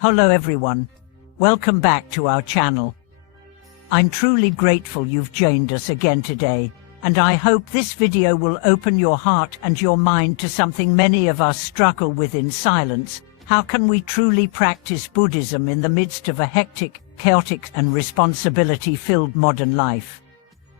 Hello everyone. Welcome back to our channel. I'm truly grateful you've joined us again today, and I hope this video will open your heart and your mind to something many of us struggle with in silence. How can we truly practice Buddhism in the midst of a hectic, chaotic, and responsibility-filled modern life?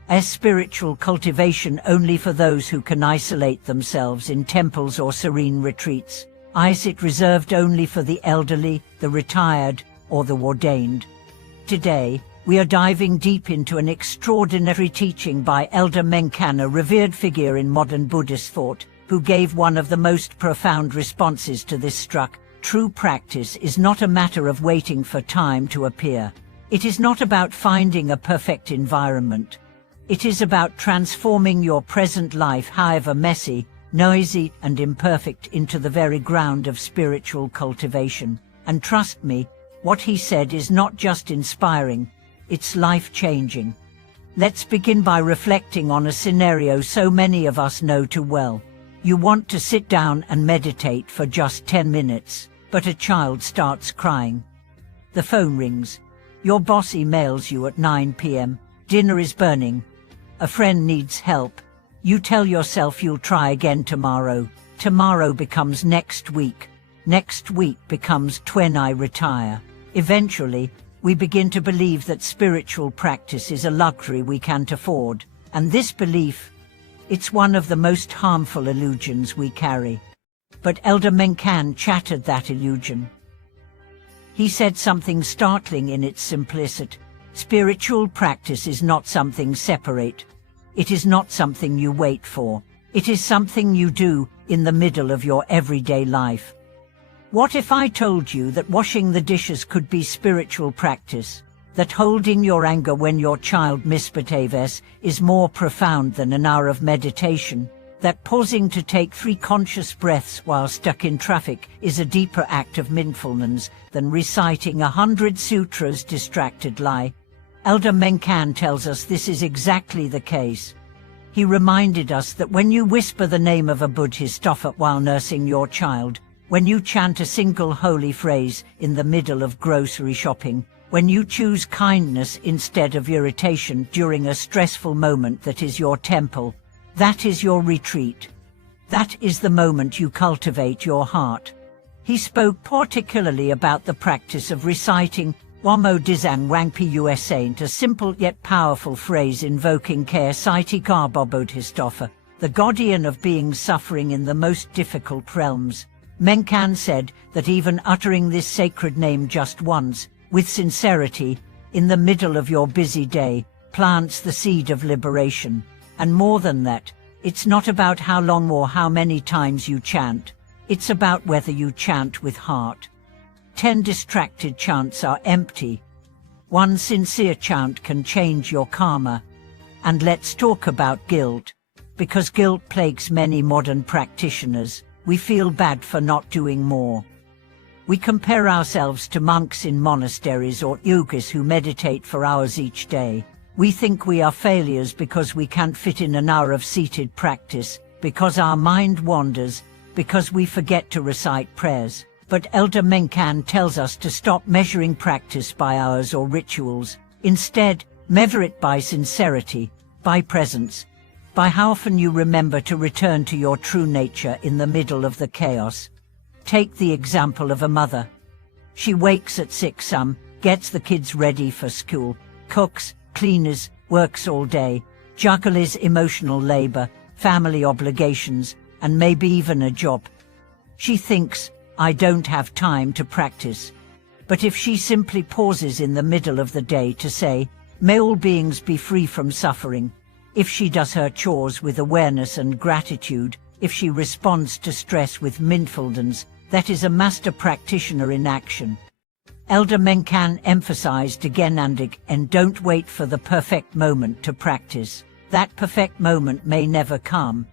Is spiritual cultivation only for those who can isolate themselves in temples or serene retreats? Is it reserved only for the elderly, the retired, or the ordained? Today, we are diving deep into an extraordinary teaching by Elder Mengcan, a revered figure in modern Buddhist thought, who gave one of the most profound responses to this struck. True practice is not a matter of waiting for time to appear. It is not about finding a perfect environment. It is about transforming your present life, however messy, noisy, and imperfect, into the very ground of spiritual cultivation. And trust me, what he said is not just inspiring, it's life-changing. Let's begin by reflecting on a scenario so many of us know too well. You want to sit down and meditate for just 10 minutes, but a child starts crying. The phone rings. Your boss emails you at 9 p.m. Dinner is burning. A friend needs help. You tell yourself you'll try again tomorrow. Tomorrow becomes next week. Next week becomes when I retire. Eventually, we begin to believe that spiritual practice is a luxury we can't afford. And this belief, it's one of the most harmful illusions we carry. But Elder Mengcan shattered that illusion. He said something startling in its simplicity. Spiritual practice is not something separate. It is not something you wait for. It is something you do in the middle of your everyday life. What if I told you that washing the dishes could be spiritual practice? That holding your anger when your child misbehaves is more profound than an hour of meditation? That pausing to take 3 conscious breaths while stuck in traffic is a deeper act of mindfulness than reciting 100 sutras distractedly? Elder Mengcan tells us this is exactly the case. He reminded us that when you whisper the name of a Buddhist offer while nursing your child, when you chant a single holy phrase in the middle of grocery shopping, when you choose kindness instead of irritation during a stressful moment, that is your temple, that is your retreat. That is the moment you cultivate your heart. He spoke particularly about the practice of reciting Wamo Dizang Wangpi USA, a simple yet powerful phrase invoking Care Siti Garbo Bodhisattva, the guardian of beings suffering in the most difficult realms. Mengcan said that even uttering this sacred name just once, with sincerity, in the middle of your busy day, plants the seed of liberation. And more than that, it's not about how long or how many times you chant. It's about whether you chant with heart. 10 distracted chants are empty. 1 sincere chant can change your karma. And let's talk about guilt. Because guilt plagues many modern practitioners. We feel bad for not doing more. We compare ourselves to monks in monasteries or yogis who meditate for hours each day. We think we are failures because we can't fit in an hour of seated practice, because our mind wanders, because we forget to recite prayers. But Elder Mengcan tells us to stop measuring practice by hours or rituals. Instead, measure it by sincerity, by presence, by how often you remember to return to your true nature in the middle of the chaos. Take the example of a mother. She wakes at 6 a.m, gets the kids ready for school, cooks, cleans, works all day, juggles emotional labor, family obligations, and maybe even a job. She thinks, I don't have time to practice. But if she simply pauses in the middle of the day to say, may all beings be free from suffering, if she does her chores with awareness and gratitude, if she responds to stress with mindfulness, that is a master practitioner in action. Elder Mengcan emphasized again and again, don't wait for the perfect moment to practice. That perfect moment may never come.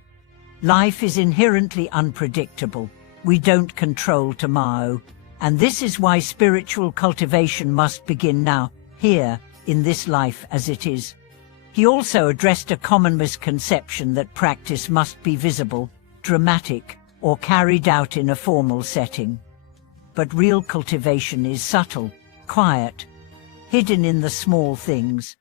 Life is inherently unpredictable. We don't control tomorrow. And this is why spiritual cultivation must begin now, here, in this life as it is. He also addressed a common misconception that practice must be visible, dramatic, or carried out in a formal setting. but real cultivation is subtle, quiet, hidden in the small things.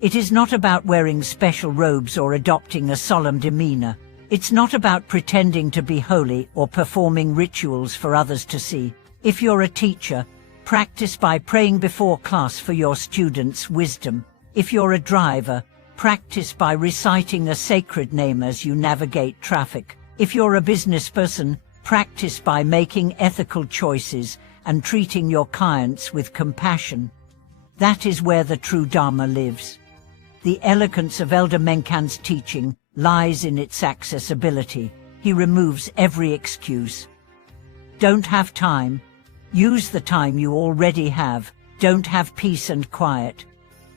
It is not about wearing special robes or adopting a solemn demeanor. It's not about pretending to be holy or performing rituals for others to see. If you're a teacher, practice by praying before class for your students' wisdom. If you're a driver, practice by reciting a sacred name as you navigate traffic. If you're a business person, practice by making ethical choices and treating your clients with compassion. That is where the true Dharma lives. The elegance of Elder Mengcan's teaching lies in its accessibility. He removes every excuse. Don't have time? Use the time you already have. Don't have peace and quiet?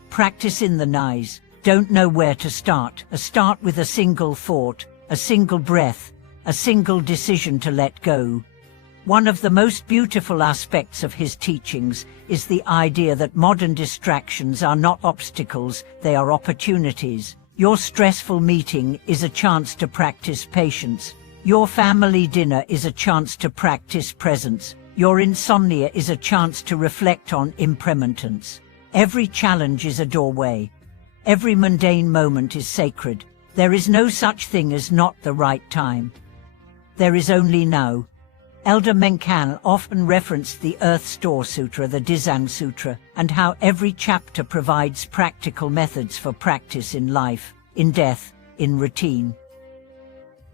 Practice in the nice. Don't know where to start. Start with a single thought, a single breath, a single decision to let go. One of the most beautiful aspects of his teachings is the idea that modern distractions are not obstacles, they are opportunities. Your stressful meeting is a chance to practice patience. Your family dinner is a chance to practice presence. Your insomnia is a chance to reflect on impermanence. Every challenge is a doorway. Every mundane moment is sacred. There is no such thing as not the right time. There is only now. Elder Mengcan often referenced the Earth Store Sutra, the Dzang Sutra, and how every chapter provides practical methods for practice in life, in death, in routine.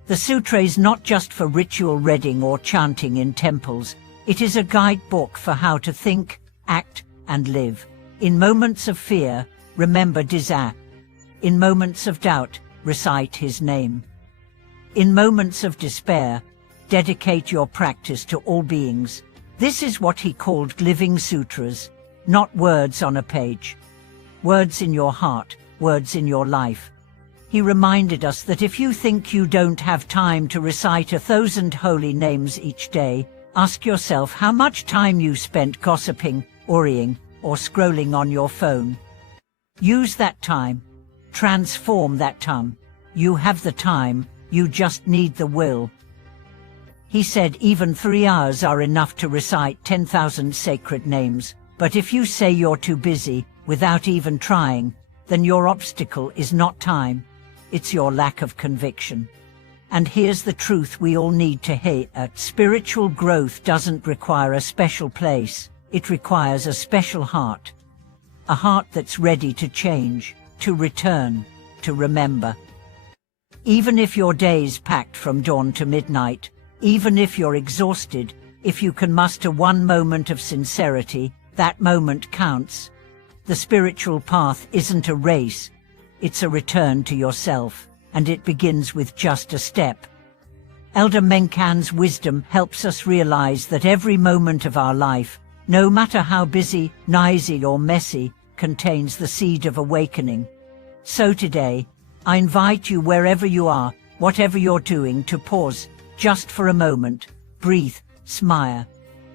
The sutra is not just for ritual reading or chanting in temples. It is a guidebook for how to think, act, and live. In moments of fear, remember Dzang. In moments of doubt, recite his name. In moments of despair, dedicate your practice to all beings. This is what he called living sutras, not words on a page. Words in your heart, words in your life. He reminded us that if you think you don't have time to recite 1,000 holy names each day, ask yourself how much time you spent gossiping, worrying, or scrolling on your phone. Use that time. Transform that time. You have the time, you just need the will. He said even 3 hours are enough to recite 10,000 sacred names, but if you say you're too busy, without even trying, then your obstacle is not time, it's your lack of conviction. And here's the truth we all need to hear: spiritual growth doesn't require a special place, it requires a special heart. A heart that's ready to change, to return, to remember. Even if your day's packed from dawn to midnight, even if you're exhausted, if you can muster one moment of sincerity, that moment counts. The spiritual path isn't a race, it's a return to yourself, and it begins with just a step. Elder Mengcan's wisdom helps us realize that every moment of our life, no matter how busy, noisy, or messy, contains the seed of awakening. So today, I invite you, wherever you are, whatever you're doing, to pause just for a moment, breathe, smile,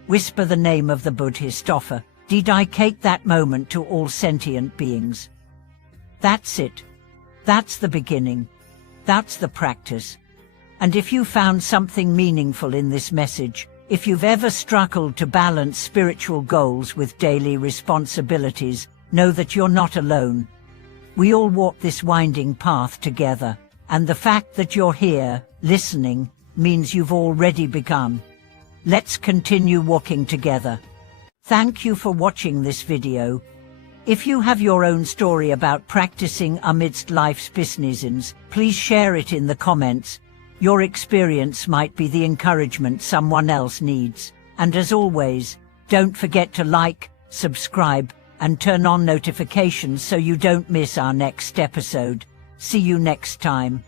whisper the name of the Buddhist offer, dedicate that moment to all sentient beings. That's it. That's the beginning. That's the practice. And if you found something meaningful in this message, if you've ever struggled to balance spiritual goals with daily responsibilities, know that you're not alone. We all walk this winding path together, and the fact that you're here, listening, means you've already begun. Let's continue walking together. Thank you for watching this video. If you have your own story about practicing amidst life's business, please share it in the comments. Your experience might be the encouragement someone else needs. And as always, don't forget to like, subscribe, and turn on notifications so you don't miss our next episode. See you next time.